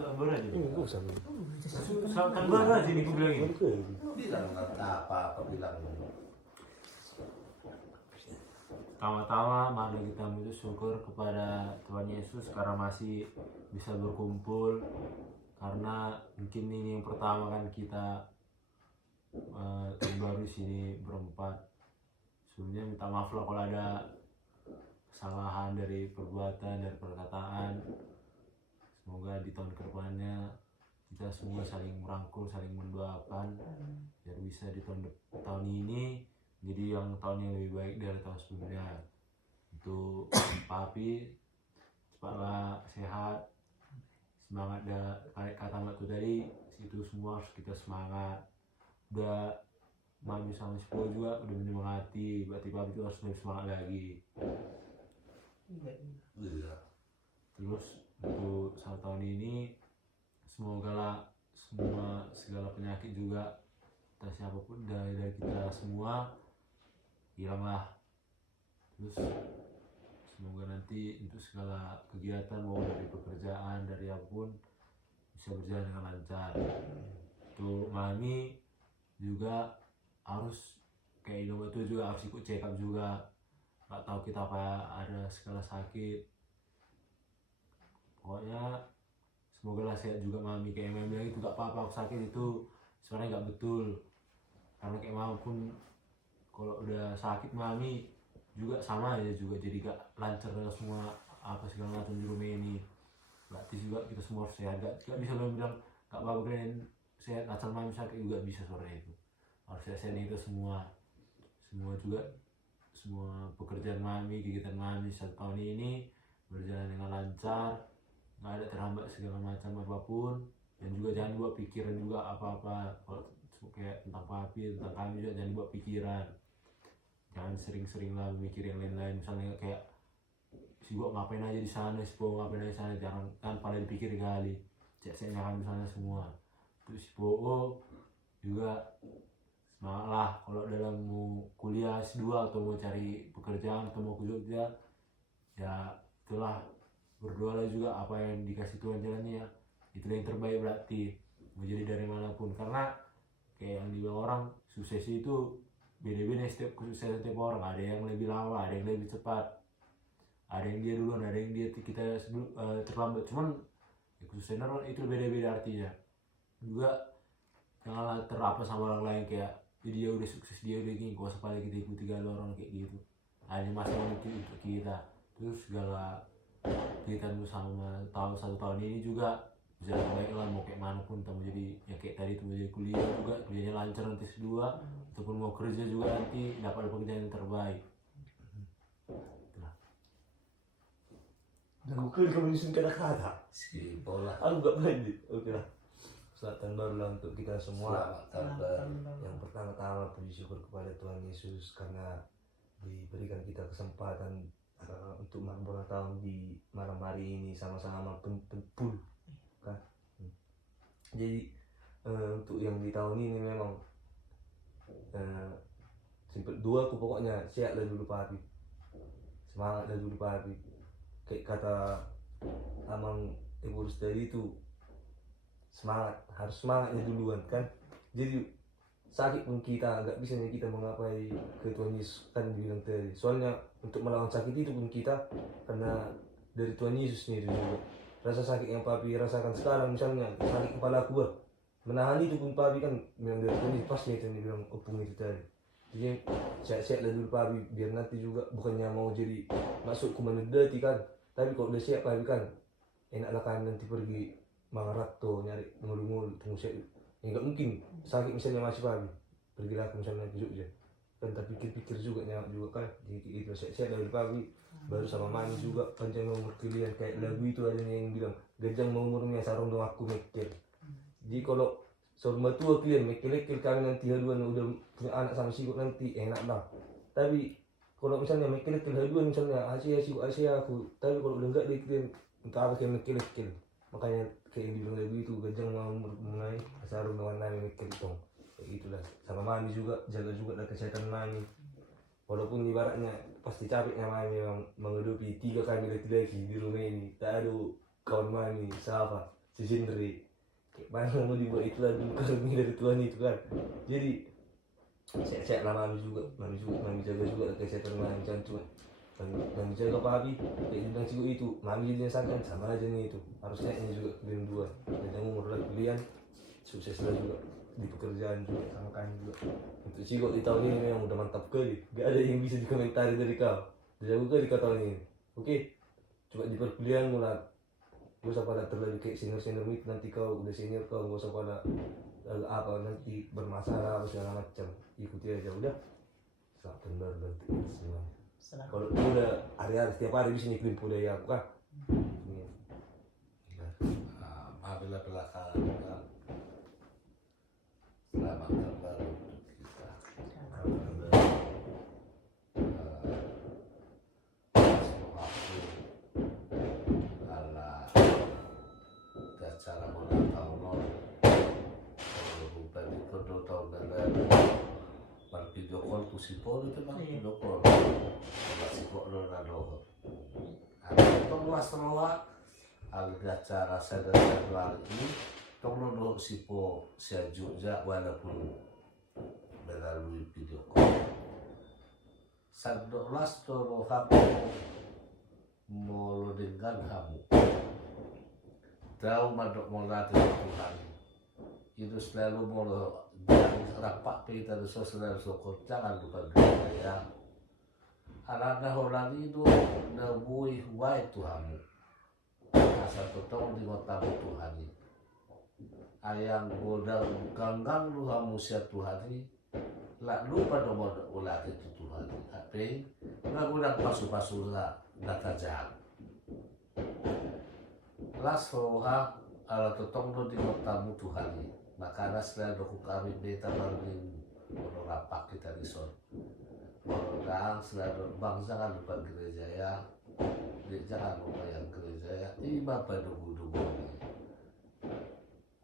tak berat je. Ini gue sama. Kan berat je ni aku bilang ini. Bilang apa bilang. Pertama-tama mari kita bersyukur kepada Tuhan Yesus karena masih bisa berkumpul, karena mungkin ini yang pertama kan kita baru sini berempat. Sebelumnya minta maaf lah kalau ada kesalahan dari perbuatan, dari perkataan. Semoga di tahun kedepannya kita semua saling merangkul, saling mendoakan biar bisa di tahun ini jadi yang tahun yang lebih baik dari tahun sebelumnya. Untuk Papi cepatlah sehat, semangat dah, kayak kata Mbak tuh tadi, itu semua harus kita semangat. Udah Mami sama Sipo juga udah menyemangati, berarti Papi itu harus lebih semangat lagi. Iya. Terus untuk 1 tahun ini semoga lah semua segala penyakit juga entah siapapun dari kita semua hilanglah. Terus semoga nanti untuk segala kegiatan mau dari pekerjaan dari apapun bisa berjalan dengan lancar. Untuk Mami juga harus kayak Indomaret itu juga harus ikut check up juga, nggak tahu kita apa ada segala sakit. Pokoknya semoga lah sehat juga Mami. Kayak Mami bilang itu gak apa-apa aku sakit itu sebenarnya gak betul, karena kayak Mami pun kalau udah sakit Mami juga sama aja juga jadi gak lancar semua apa segala macam di rumah ini. Berarti juga kita semua harus sehat, gak bisa Mami bilang gak apa-apa kalian sehat asal Mami sakit juga bisa sebenarnya. Itu harus sehat itu semua juga, semua pekerjaan Mami, kegiatan Mami 1 tahun ini berjalan dengan lancar, nggak ada terhambat segala macam apapun. Dan juga jangan buat pikiran juga apa-apa kalau kayak tentang Papi, tentang kami juga jangan buat pikiran. Jangan sering-sering lah mikir yang lain-lain, misalnya kayak si gua ngapain aja di sana, si Po ngapain aja di sana, jangan kan pada dipikir kali. Cek-ceknya kami sana semua. Terus si Po juga semangat lah kalau dalam mau kuliah S2 atau mau cari pekerjaan atau mau ke Jogja, ya itulah berdoalah juga apa yang dikasih Tuhan jalannya, itulah yang terbaik. Berarti mau jadi dari manapun, karena kayak yang dibilang orang sukses itu beda-beda setiap kesuksesan setiap orang. Ada yang lebih lama, ada yang lebih cepat, ada yang dia duluan, ada yang dia kita terlambat. Cuman ya, kesuksesan orang itu beda-beda artinya. Juga janganlah terapa sama orang lain kayak dia udah sukses, dia udah gini, kok supaya kita ikuti galau orang kayak gitu. Hanya masalah itu untuk kita. Terus segala kita sama tahun 1 tahun ini juga bisa baik lah, mau kayak mana pun mau jadi ya kayak tadi itu mau jadi kuliah juga kuliahnya lancar nanti S2, ataupun mau kerja juga nanti dapat pekerjaan yang terbaik. Itulah. Dan gue kamu nyusun kata-kata. Si bola. Aku gak berani. Oke lah. Selamat tahun baru lah untuk kita semua. Selamat tahun baru. Yang pertama-tama puji syukur kepada Tuhan Yesus karena diberikan kita kesempatan untuk berulang tahun di malam hari ini sama-sama full kan. Jadi untuk yang di tahun ini memang simpel dua aku pokoknya sehat lah dulu Papi, semangat lah dulu Papi. Kayak kata Amang Eborus tadi itu semangat, harus semangatnya duluan kan. Jadi sakit pun kita nggak bisa kita mengapai ke Tuhan Yesus kan dibilang tadi. Soalnya untuk melawan sakit itu pun kita karena dari Tuhan Yesus sendiri juga. Rasa sakit yang Papi rasakan sekarang misalnya sakit kepala gua, menahan itu pun Papi kan yang dari Tuhan Yesus pasti itu yang dibilang opung itu tadi. Jadi sehat-sehat lah dulu Papi biar nanti juga bukannya mau jadi masuk komando dati kan. Tapi kalau udah sehat Papi kan enaklah kan nanti pergi mangarat tuh nyari ngulu-ngulu tunggu sehat. Ya nggak mungkin sakit misalnya masih Papi pergilah aku misalnya ke Jogja kan, tapi pikir-pikir juga nyawa juga kan. Jadi itu sehat dari Papi baru sama Mami juga panjang umur kalian. Kayak lagu itu ada yang bilang gajang umurnya sarung dong aku mikir. Jadi kalau seumur tua kalian mikir-mikir kalian nanti haluan udah punya anak sama sikut nanti enak lah. Tapi kalau misalnya mikir-mikir haluan misalnya Asia sikut Asia aku, tapi kalau udah enggak deh kalian entah apa kalian mikir-mikir. Makanya kayak dibilang lagu itu gajang mau mulai sarung dengan Mami mikir dong. Kayak gitulah. Sama Mami juga jaga juga lah kesehatan Mami. Walaupun ibaratnya pasti capeknya Mami memang menghidupi 3 kami laki-laki di rumah ini. Tak ada kawan Mami siapa si sendiri kayak mana mau dibuat itulah dulu karmi dari Tuhan itu kan. Jadi sehat-sehat lah mami jaga juga kesehatan mami jantung. Mami jaga papi kayak bilang cikgu itu mami jadi sangkan sama aja nih itu harus sehatnya juga kalian dua dan jangan umur kalian sukseslah juga di pekerjaan juga sama kalian juga. Untuk cikgu di tahun ini memang udah mantap kali, gak ada yang bisa dikomentari dari kau, jago kali kau tahun ini. Oke, coba di perkuliahan mulai gak usah pada terlalu kayak senior itu, nanti kau udah senior kau gak usah pada apa nanti bermasalah apa segala macam, ikuti aja udah. Selamat benar nanti semua. Kalau udah hari-hari setiap hari bisa nyiklin budaya aku kan. Apabila belakang selamat tahun baru untuk kita. Semoga ala acara ulang tahun kalau pada tahun lalu mal video call ku si Paul itu bang video call si Paul nado ada tonglas roa al acara sadar ini tong do si Paul si Jogja walaupun melalui video call sadorlas toro hapo molo dengan kamu tahu madok mola Tuhan itu selalu molo jangan rapat kita itu selalu sokor jangan lupa ya alana holani itu nabui huai Tuhanmu asal totong di kota Tuhan ayang godang ganggang Tuhanmu sia Tuhan lah lupa nomor ulat itu Tuhan tapi nggak godang pasu-pasu lah data jahat las roha ala totong di kota Tuhan makanya selalu kami beta baru rapak kita di son orang selalu bangsa kan lupa gereja ya jangan lupa yang gereja ya iba pada hudu-hudu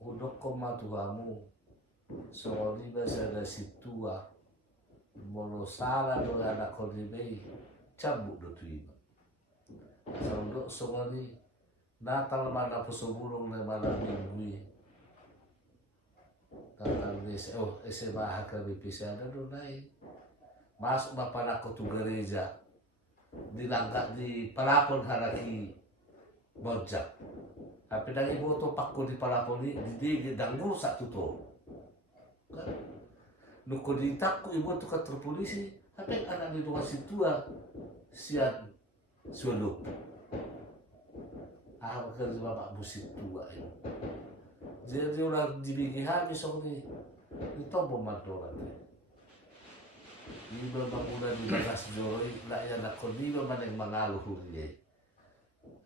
udok koma tuamu soalnya bahasa ada situa mono salah do anak kodibei cabut do tuiba soalnya soalnya Natal mana pesobulung le mana minggu tentang desa SMA HKBP ada do naik masuk bapak aku tuh gereja dilangkah di palapon haraki bojak tapi dari ibu tuh pakku di palapon di dangdul satu tuh kan nuko ditakku ibu tuh kantor polisi tapi anak di rumah situa siat suatu kerja bapak busit tua ini jadi orang dibikin habis ini tombol mandoran di berbangunan di bagas joroi layak nak koni bermain mengaluh dia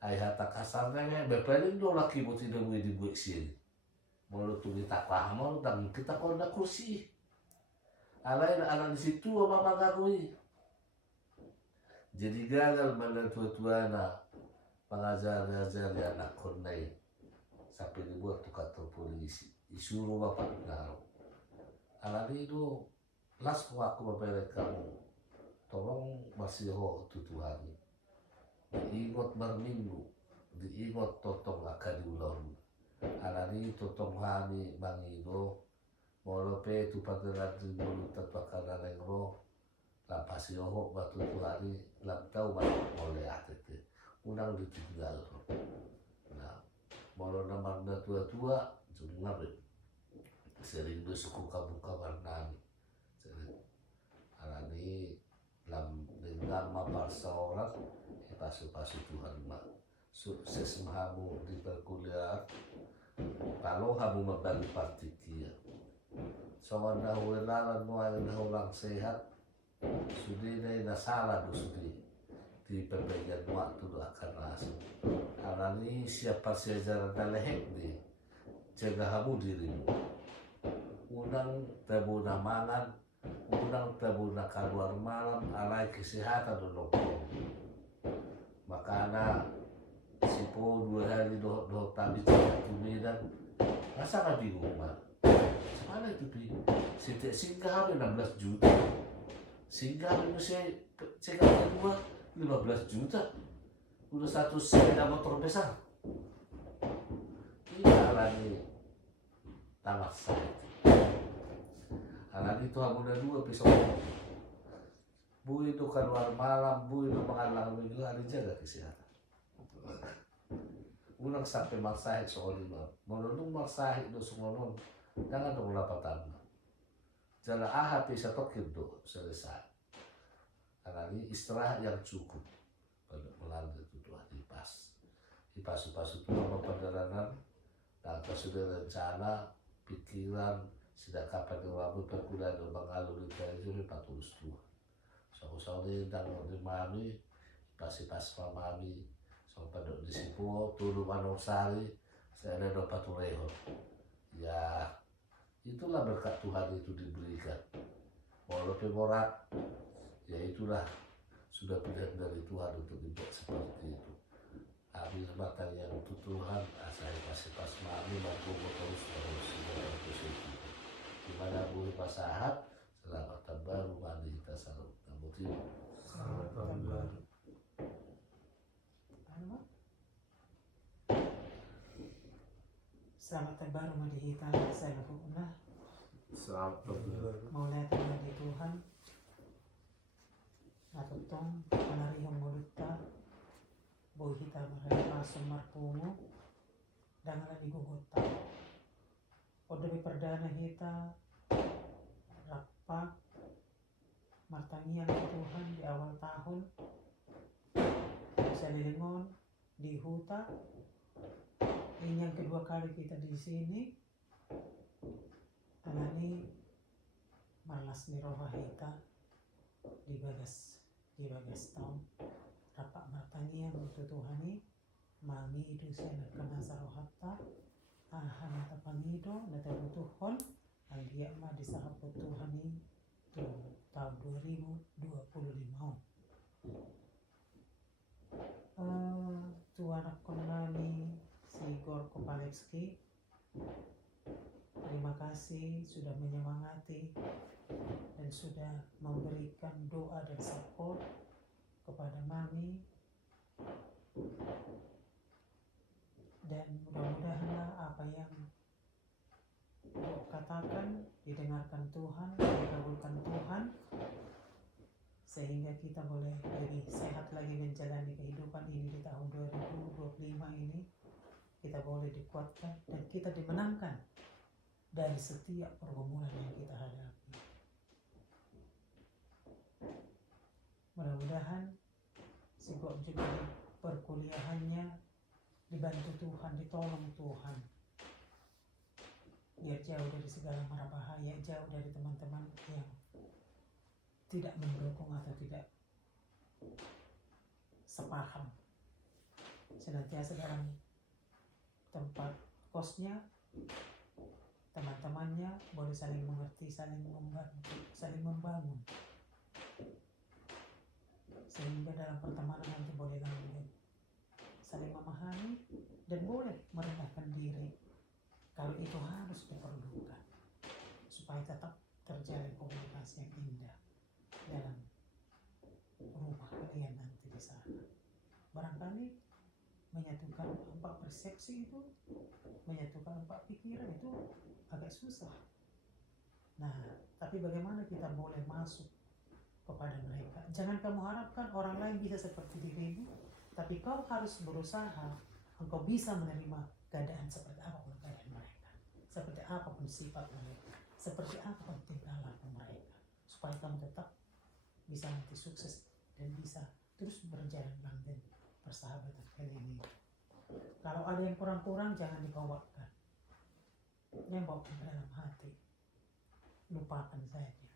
ayah tak kasarnya berpaling do laki buat tidak boleh dibuat sini mau tuh kita paham dan kita kau nak kursi alai anak di situ apa ngakui jadi gagal mana tua-tua anak pengajar-ajar ya anak konai sampai dibuat tuh kantor polisi disuruh bapak ngaruh anak itu las aku berbelek kamu tolong masih ho tutuhan diingot berminggu diingot totong akan diulang anak ini totong hani bangido molope tu pagkaran dulu terpakar nengro lapasi ho batu tuhani lam tahu boleh atete unang ditinggal nah molo namanya tua-tua cuma sering suku kamu kabar nami alani lam dengan mapar seorang pasu-pasu Tuhan mak sukses mahamu di perkuliahan kalau kamu membagi partitia soal dahularan nuayan dahulang sehat sudah dari nasalah sudah di perbedaan waktu akan masuk alani siapa sejarah dalehek di jaga kamu dirimu unang tabuna mangan unang tabuna keluar malam alai kesehatan dulu makanya si po 2 hari doh tabi tumidan masa nggak bingung mah mana itu pi setiap singgah 16 juta singgah itu saya cek kedua 15 juta udah satu sepeda motor besar iya alani tamat saya. Alani itu muda dua pisau. Bu itu keluar malam, bu itu mengalang minggu ada jaga kesehatan. Ulang sampai marsahik soal lima, menurut marsahik do sungonon, jangan dong lapatan. Jalan ahad bisa tokir do selesai. Alani istirahat yang cukup pada melanda itu doa dipas. Dipas itu perjalanan, dan sudah rencana, pikiran, sudah kapan diwabut berkuda dan mengalur itu 42. Saudara dan mami pas mami sampai di Sipo turun Manosari saya ada 40 reho. Ya itulah berkat Tuhan itu diberikan. Walaupun morat ya itulah sudah pilihan dari Tuhan untuk dibuat seperti itu. Habis mata yang untuk Tuhan saya pas mami mampu terus itu. Dimana boleh pasahat selamat tahun baru mandi kita selalu namuti Selamat tahun baru. Selamat tahun baru madihita saya lakukan Selamat tahun. mulai dari Tuhan natutong panarihong mulutta boy hita marhay pasong marpungo dangalan igugutta o demi perdana hita rapat martangian ke Tuhan di awal tahun bisa lilingon di huta. Ini yang kedua kali kita di sini. Alani malas ni roha hita di bagas tahun rapak martangian untuk Tuhani mami itu saya nakana sarohatta ahan tapangido na tabutuhon ang dia ma di sahap Tuhani tu tahun 2025. Tu anak konani si Gorko Palevski, terima kasih sudah menyemangati dan sudah memberikan doa dan support kepada mami, dan mudah-mudahan apa yang katakan didengarkan Tuhan, dikabulkan Tuhan, sehingga kita boleh lebih sehat lagi menjalani kehidupan ini di tahun 2025 ini. Kita boleh dikuatkan dan kita dimenangkan dari setiap pergumulan yang kita hadapi. Mudah-mudahan si Bob juga di perkuliahannya dibantu Tuhan, ditolong Tuhan, biar jauh dari segala mara bahaya, jauh dari teman-teman yang tidak mendukung atau tidak sepaham. Senantiasa dalam tempat kosnya, teman-temannya boleh saling mengerti, saling membantu, saling membangun, sehingga dalam pertemanan nanti boleh langgeng, saling memahami dan boleh merendahkan diri kalau itu harus diperlukan supaya tetap terjalin komunikasi yang indah dalam rumah kalian nanti di sana. Barangkali menyatukan 4 persepsi itu, menyatukan 4 pikiran itu agak susah. Nah, tapi bagaimana kita boleh masuk kepada mereka? Jangan kamu harapkan orang lain bisa seperti dirimu, tapi kau harus berusaha, engkau bisa menerima keadaan seperti apapun keadaan mereka, seperti apapun sifat mereka, seperti apapun tingkah laku mereka, supaya kamu tetap bisa nanti sukses dan bisa terus berjalan langgeng persahabatan kalian ini. Kalau ada yang kurang-kurang jangan dibawakan, yang bawa ke dalam hati, lupakan saja.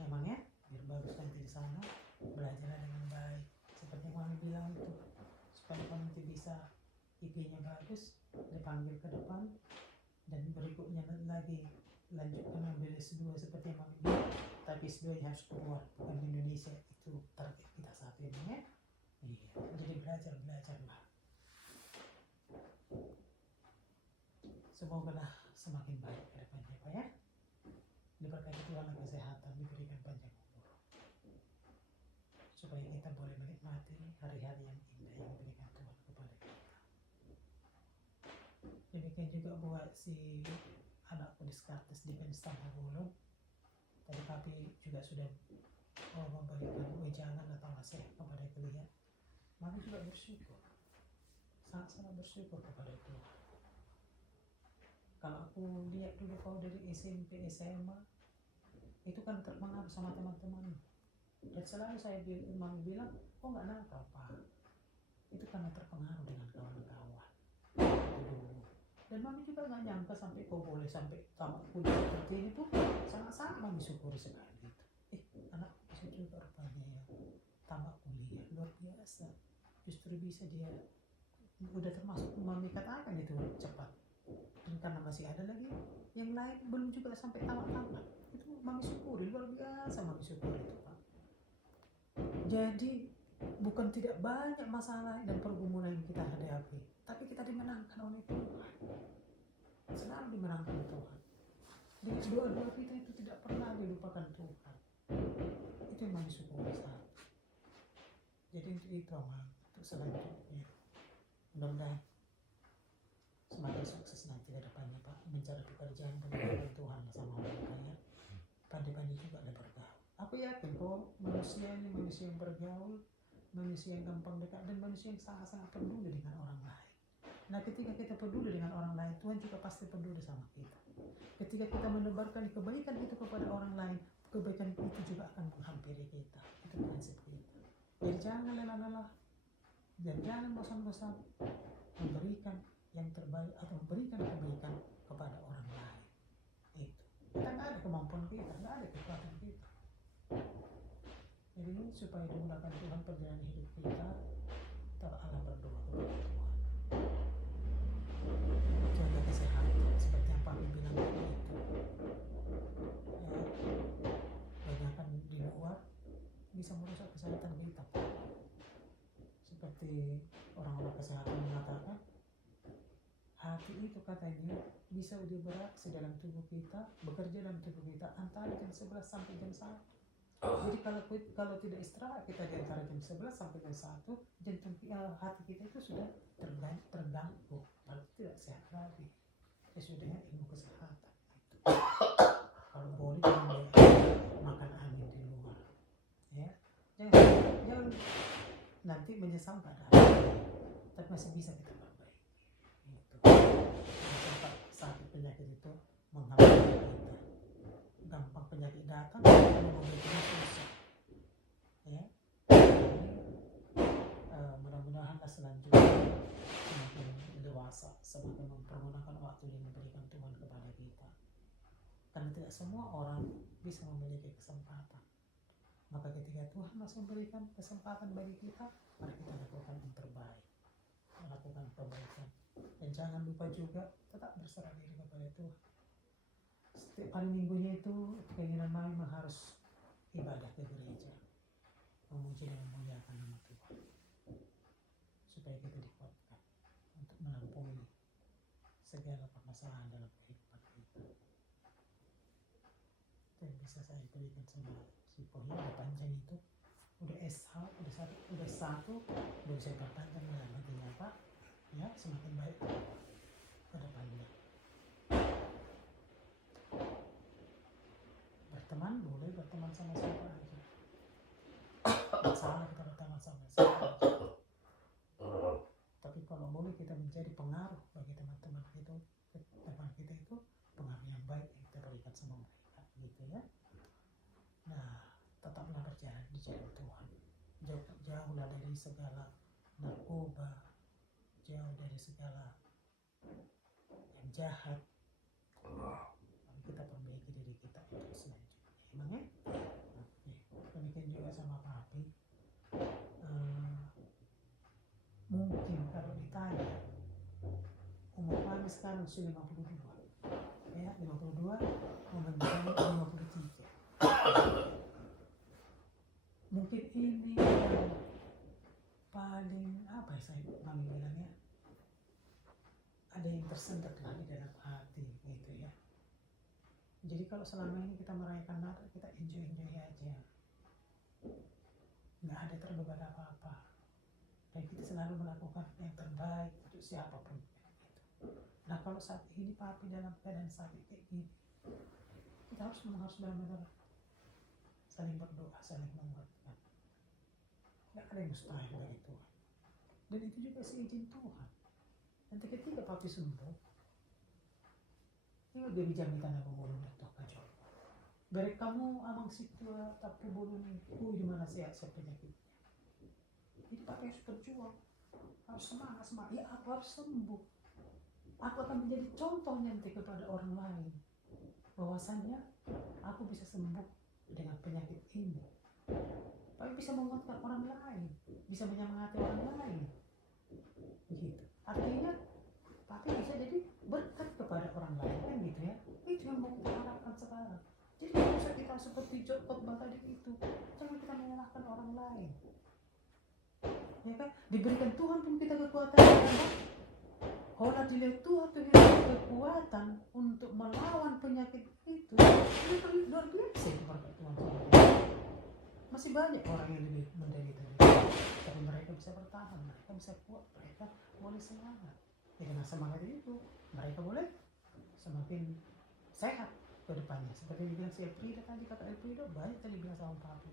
Emang ya, biar bagus nanti di sana, belajar dengan baik seperti yang mami bilang itu, supaya kamu nanti bisa IP-nya bagus, dipanggil ke depan, dan berikutnya lagi lanjutkan ambil S2 seperti yang mami bilang, tapi S2 harus keluar, bukan di Indonesia. Itu target kita saat ini ya. Iya, jadi belajarlah. Semoga lah semakin baik ke depannya Pak ya. Diberkati Tuhan dan kesehatan, diberikan panjang umur, supaya kita boleh menikmati hari-hari yang indah yang diberikan Tuhan kepada kita. buat si anakku Descartes di Penstama Bolon. Tadi papi juga sudah memberikan wejangan atau nasihat kepada kalian. Mami juga bersyukur, sangat-sangat bersyukur kepada Tuhan. Kalau aku lihat dulu kau dari SMP, SMA, itu kan terpengaruh sama teman-teman. Dan selalu Mami bilang, kok nggak nakal Pak? Itu karena terpengaruh dengan kawan-kawan. Dan Mami juga nggak nyangka sampai kau boleh sampai tamat kuliah seperti ini tuh, sangat-sangat Mami syukuri sekali gitu. Anak bisa juga rupanya ya tamat kuliah, luar biasa. Justru bisa dia udah termasuk Mami katakan itu cepat. Dan karena masih ada lagi yang lain belum juga sampai tamat-tamat, itu Mami syukuri, luar biasa Mami syukuri itu Pak. Jadi bukan tidak banyak masalah dan pergumulan yang kita hadapi, tapi kita dimenangkan oleh Tuhan, selalu dimenangkan Tuhan. Dengan doa-doa kita itu tidak pernah dilupakan Tuhan. Itu yang Mami syukuri saat. Jadi itu Mami, untuk selanjutnya mudah-mudahan semakin sukses nanti ke depannya Pak, mencari pekerjaan dan Tuhan sama orang kaya, pandai-pandai juga ada bergaul. Aku yakin kok manusia ini manusia yang bergaul, manusia yang gampang dekat, dan manusia yang sangat-sangat peduli dengan orang lain. Nah ketika kita peduli dengan orang lain, Tuhan juga pasti peduli sama kita. Ketika kita menebarkan kebaikan itu kepada orang lain, kebaikan itu juga akan menghampiri kita. Itu prinsip kita. Jadi jangan lelah-lelah, dan jangan bosan-bosan memberikan yang terbaik atau memberikan kebaikan kepada orang lain. Itu kita nggak ada kemampuan kita, nggak ada kekuatan kita. Jadi supaya dimudahkan Tuhan perjalanan hidup kita, Allah berdoa kepada Tuhan. Jaga kesehatan seperti yang Papi bilang tadi itu. Ya, banyakkan di luar bisa merusak kesehatan kita. Seperti orang-orang kesehatan mengatakan, hati itu katanya bisa dia beraksi dalam tubuh kita, bekerja dalam tubuh kita antara jam 11 sampai jam 1. Jadi kalau tidak istirahat kita di antara jam 11 sampai jam 1, jantung hati kita itu sudah terganggu, lalu tidak sehat lagi. Sesuai dengan ilmu kesehatan. Kalau boleh jangan makan angin di luar, ya. Jangan nanti menyesal pada hari, tapi masih bisa kita perbaiki. Itu. Sakit penyakit itu menghampiri kita. Gampang penyakit datang, mengobatinya susah. Ya. Mudah-mudahan selanjutnya semakin dewasa, semakin mempergunakan waktu yang diberikan Tuhan kepada kita. Karena tidak semua orang bisa memiliki kesempatan. Maka ketika Tuhan masih memberikan kesempatan bagi kita, mari kita lakukan yang terbaik, melakukan kebaikan. Dan jangan lupa juga tetap berserah diri kepada Tuhan. Setiap hari minggunya itu keinginan Mami harus ibadah ke gereja, memuji dan memuliakan nama Tuhan, supaya kita dikuatkan untuk melampaui segala permasalahan dalam kehidupan kita. Itu yang bisa saya berikan sama si Pohya. Udah panjang itu, udah SH, udah satu, udah bisa perpanjang lagi Pak. Ya, semakin baik ke depannya. Berteman boleh berteman sama siapa aja. Tidak salah kita berteman sama siapa aja. Tapi kalau boleh kita menjadi pengaruh bagi teman-teman itu, teman kita itu pengaruh yang baik yang kita berikan sama mereka, gitu ya. Nah, tetaplah berjalan di jalan Tuhan. Jauhlah dari segala narkoba, jauh dari segala yang jahat. Kita perbaiki diri kita untuk selanjutnya. Emang ya? Demikian juga sama Papi. Mungkin kalau ditanya umur Papi sekarang sudah 52, ya 52, mengenai 53. Mungkin ini yang paling apa saya Mami bilangnya, ada yang tersendat lah di dalam hati gitu ya. Jadi kalau selama ini kita merayakan Natal, kita enjoy aja, nggak ada terbeban apa-apa, dan kita selalu melakukan yang terbaik untuk siapapun gitu. Nah kalau saat ini papi dalam keadaan sakit kayak gini, kita harus benar-benar saling berdoa, saling menguatkan. Nggak ada yang mustahil bagi Tuhan. Dan itu juga seizin Tuhan. Nanti ketika papi sembuh, ini dia bijang di tanah pemulung itu kacau. Dari kamu amang situa tapi bulu nih, di mana sehat penyakitnya. Jadi papi harus berjuang, harus semangat. Ya aku harus sembuh. Aku akan menjadi contoh nanti kepada orang lain. Bahwasannya aku bisa sembuh dengan penyakit ini. Papi bisa menguatkan orang lain, bisa menyemangati orang lain. Gitu. Artinya papi bisa jadi berkat kepada orang lain kan gitu ya. Itu yang mau kita harapkan sekarang. Jadi kalau bisa kita seperti khotbah tadi itu, jangan kita menyalahkan orang lain. Ya kan? Diberikan Tuhan pun kita kekuatan ya. Kalau dilihat Tuhan kekuatan untuk melawan penyakit itu luar biasa kepada Tuhan. Masih banyak orang yang lebih menderita, tapi mereka bisa bertahan, mereka bisa kuat, mereka boleh semangat. Dengan semangat itu, mereka boleh semakin sehat ke depannya. Seperti yang bilang si Elfrida tadi, kata Elfrida banyak tadi bilang sama papi.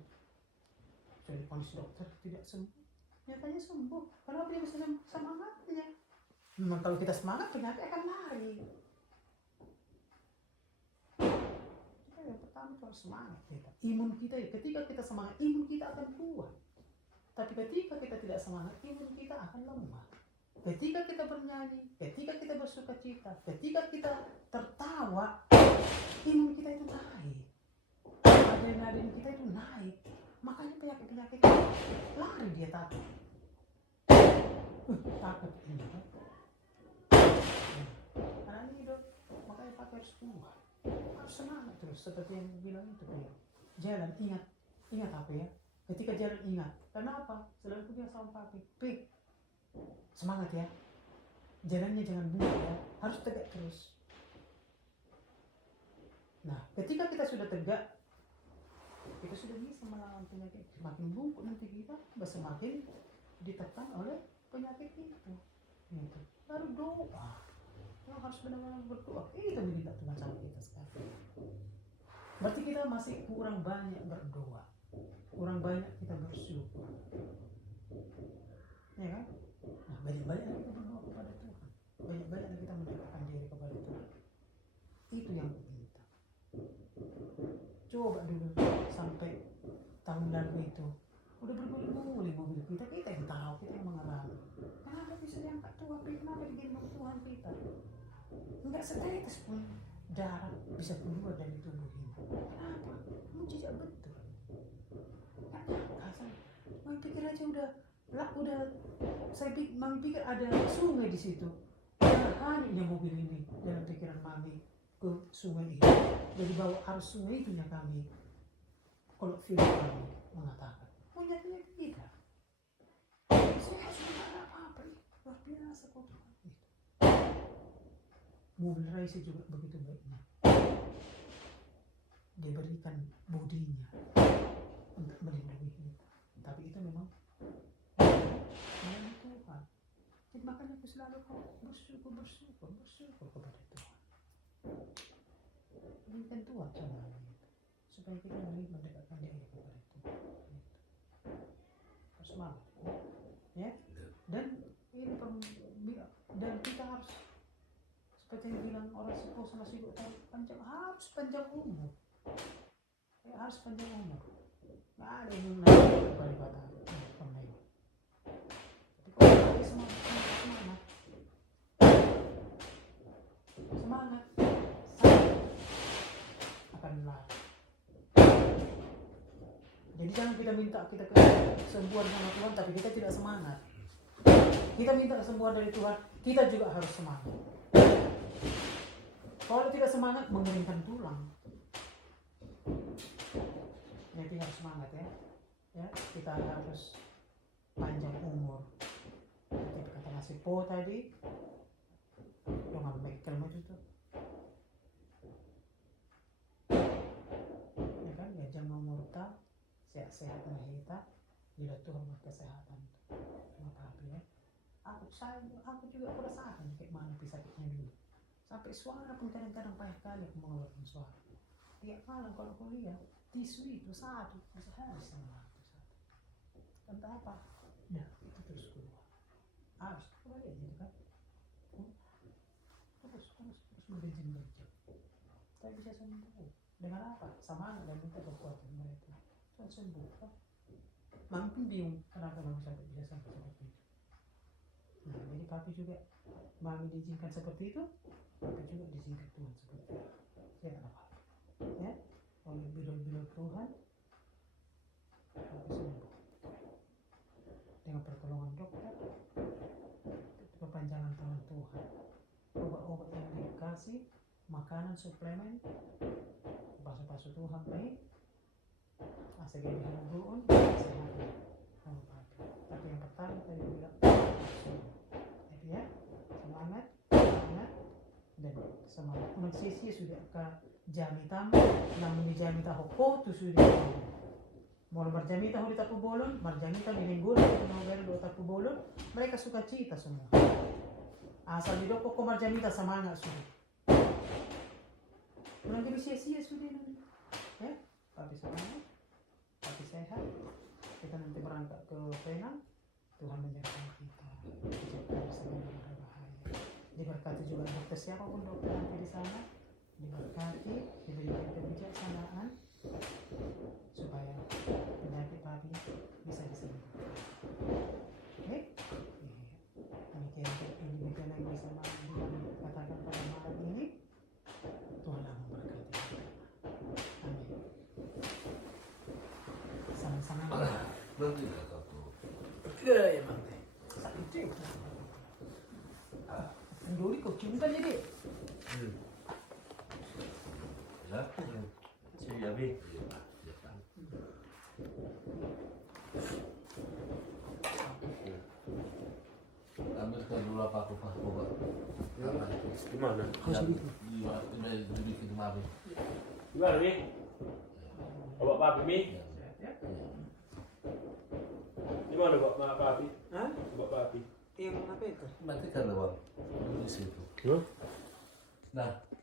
Jadi kondisi dokter tidak sembuh, nyatanya sembuh. Kenapa dia bisa semangatnya? Memang kalau kita semangat, penyakit akan lari. Yang pertama itu harus semangat kita. Imun kita, ketika kita semangat, imun kita akan kuat. Tapi ketika kita tidak semangat, imun kita akan lemah. Ketika kita bernyanyi, ketika kita bersuka cita, ketika kita tertawa, imun kita itu naik. Adrenalin kita itu naik. Makanya penyakit-penyakit lari dia takut. Takut ini kan. Karena ini dok, makanya pakai harus kuat. Harus semangat terus, seperti yang bilang itu ya. Jalan, ingat apa ya? Ketika jalan ingat. Kenapa? Selalu aku bilang sama papi, Pik, semangat ya. Jalannya jangan bunyi ya, harus tegak terus. Nah, ketika kita sudah tegak, kita sudah bisa melawan penyakit. Semakin bungkuk nanti kita, semakin ditekan oleh penyakit itu. Gitu. Baru doa. Kita harus benar-benar berdoa. Kita minta Tuhan sama kita sekarang. Berarti kita masih kurang banyak berdoa, kurang banyak kita bersyukur, ya kan? Nah, banyak-banyak kita berdoa kepada Tuhan, banyak-banyak kita mendekatkan diri kepada Tuhan. Itu yang aku minta. Coba dulu sampai tahun lalu itu udah berguli-guli mobil kita yang tahu, kita yang mengalami. Kenapa bisa diangkat Tuhan? Kenapa digendong Tuhan kita? Enggak setetes pun darah bisa keluar dari tubuh ini. Kenapa? Mujizat betul. Nggak nyangka saya. Mami pikir aja udah saya pikir ada sungai di situ. Hanyutnya mobil ini dalam pikiran mami ke sungai ini. Jadi bawa arus sungai itu yang kami, kalau film kami mengatakan. Oh nyatanya tidak. Saya sudah ada apa-apa. Luar biasa kok Tuhan itu. Mobil Raisa juga begitu baiknya. Dia berikan bodinya untuk melindungi kita. Tapi itu memang Tuhan. Jadi makanya aku selalu bersyukur kepada Tuhan. Berikan Tuhan semuanya itu. Supaya kita mendekatkan diri kepada Tuhan. Harus semangat. Ya? Dan ini dan kita harus seperti yang bilang orang sepuh sama sibuk harus panjang umur. Ya, harus panjang umur. Nggak ada yang naik kepada kata pernah ini. Tapi kalau kita semangat, akan lari. Jadi jangan kita minta kita kesembuhan sama Tuhan, tapi kita tidak semangat. Kita minta kesembuhan dari Tuhan, kita juga harus semangat. Kalau tidak semangat, mengeringkan tulang. Jadi harus semangat ya. Ya, kita harus panjang umur. Seperti kata nasi po tadi, dengan Michael itu. Ya kan, ya jangan murta, sehat-sehat kita, bila Tuhan berkesehatan. Terima kasih ya. Aku juga rasakan kayak mana sakitnya Sampai suara pun kadang-kadang payah kali aku mengeluarkan suara. Tiap malam kalau kuliah, tisu itu satu sehari setengah itu satu. Entah apa, nah itu terus keluar. Harus kembali aja kan. Terus berbincang-bincang. Tapi bisa sembuh. Dengan apa? Semangat dan minta kekuatan mereka. Kan sembuh kan. Mami pun bingung kenapa mami sampai bisa sampai seperti itu. Nah, jadi papi juga, mami diizinkan seperti itu, papi juga diizinkan Tuhan seperti itu. Ya tak apa. Ya, oleh bila-bila Tuhan, papi sembuh. Dengan pertolongan dokter, perpanjangan tangan Tuhan, obat-obat yang dikasih, makanan, suplemen, pasu-pasu Tuhan baik, asal dia diharuun, sehat sama papi. Tapi yang pertama tadi bilang, jadi ya, semangat, dan semangat. Manusia sudah ke jamitan, namun di jamitan hoko tu sudah. Mau berjamita di tapu bolon, berjamita di minggu, di novela dua tapu bolon, mereka suka cita semua. Asal di doko ko berjamita semangat sudah. Bukan jadi sia-sia sudah nanti. Ya, papi semangat, papi sehat. Kita nanti berangkat ke Penang. Tuhan menjaga kita, dijauhkan dari segala bahaya. Diberkati juga dokter siapapun dokter nanti di sana. Diberkati, diberikan kebijaksanaan supaya penyakit papi bisa disembuhkan. Oke? Demikian yang bisa katakan pada malam ini. Tuhan akan memberkati. Amin. Sama-sama. Nanti nggak tahu. Ya, emang deh. Sakit. Dulu kau cium kan jadi? Ya. Siap, Bi. Iya, Pak. Iya, Pak. Ambilkan dulu apa aku Pak? Coba. Apa itu? Gimana? Dibikin mami. Gimana nih? Bapak papi mi? Ya. Gimana bapak papi? Hah? Bapak papi? Yang apa itu? Matikan lah Bang. Di situ. Hah?